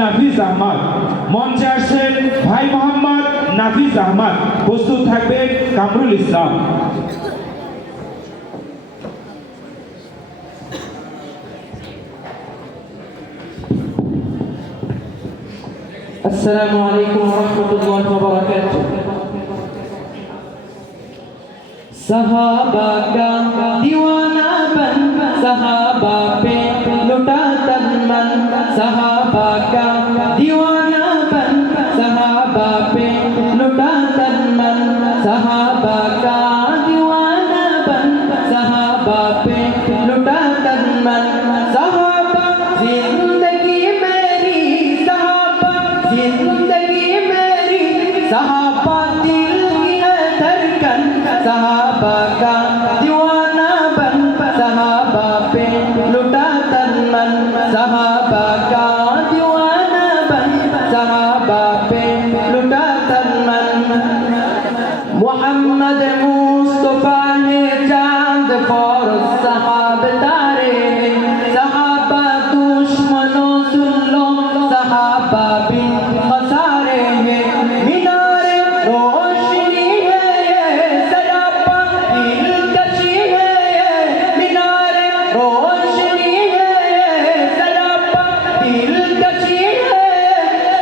নাফিস আহমদ। মঞ্চে আসছেন ভাই মোহাম্মদ নাফিস আহমদ। প্রস্তুত থাকবেন কামরুল ইসলাম। अस्सलामु अलैकुम वरहमतुल्लाहि वबरकातुह। सहाबा का दीवाना बन सहाबा पे लुटा तन मन, सहाबा का दीवाना बन सहाबा पे लुटा तन मन, सहाबा का दीवाना बन सहाबा पे लुटा तन मन, सहाबा जिंदगी मेरी, सहाबा जिंदगी मेरी, सहाबा दिल की है धड़कन, सहाबा का दीवाना बन सहाबा पे लुटा तन मन, सहाबा का दीवाना बन सहाबा पे लुटा तन मन। मोहम्मद मुस्तफा ने चांद और सहाब तारे, सहाबा दुश्मनों सुन लो, सहाबा भी खसारे हैं, मीनारे रोशनी है ये, सरापा दिलकशी है ये, मीनारे रोशनी है ये, सरापा दिलकशी है,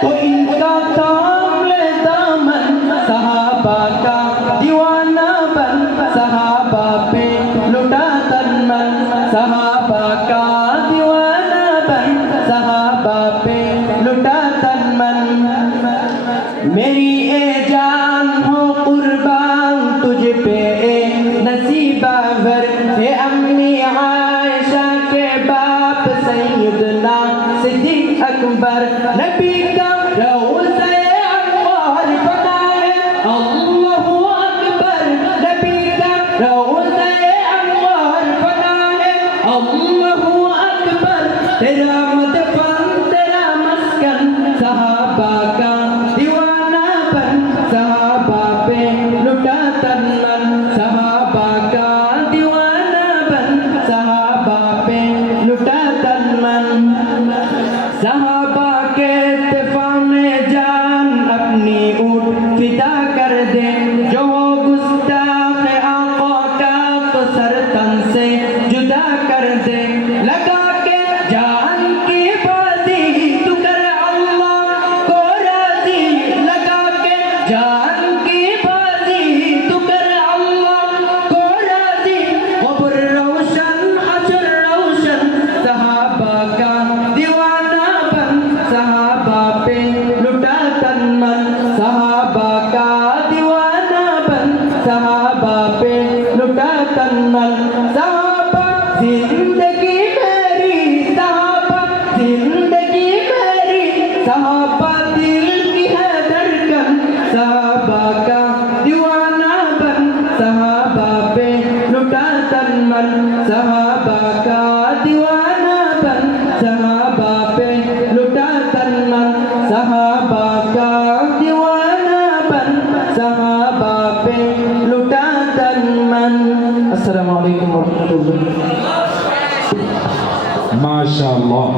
तो इनका थाम ले दामन, सहाबा का दीवाना बन सहाबा पे लुटा तन मन, सहाबा का दीवाना बन सहाबा पे लुटा तन मन। मेरी ए जान हो कुर्बान तुझ पे ए नसीबा वर, हे अम्मी आयशा के बाप सैयदना सिद्दीक अकबर, नबी का रोज़ा अनवार बनाए अल्लाहू अकबर, नबी का रोज़ा अनवार बनाए अल्लाहू अकबर, तेरा मदफन तेरा मस्कन, सहाबा का दीवाना बन सहाबा पे लुटा तन मन, सहाबा का दीवाना बन सहाबा पे लुटा तन मन। सहाबा के इत्तेफाक में जान अपनी ऊँट फिदा कर दे, जो हो गुस्ताख आका का तो सर तन से जुदा कर दे, लगा के जान की बाजी तू कर अल्लाह को राजी, लगा के जान की बाजी तू कर अल्लाह को राजी, कब्र रोशन हश्र रोशन, सहाबा का दीवाना बन सहाबा पे लुटा तन मन, सहाबा का दीवाना बन सहाबा पे लुटा तन मन। सहाबा जिंदगी मेरी, सहाबा जिंदगी मेरी, सहाबा दिल की है धड़कन, सहाबा का दीवाना बन सहाबा पे लुटा तन मन, सहाबा का दीवाना बन सहाबा पे लुटा तन मन, सहाबा का दीवाना बन सहाबा पे लुटा तन मन। अस्सलामु अलैकुम वरहमतुल्लाह। माशाअल्लाह।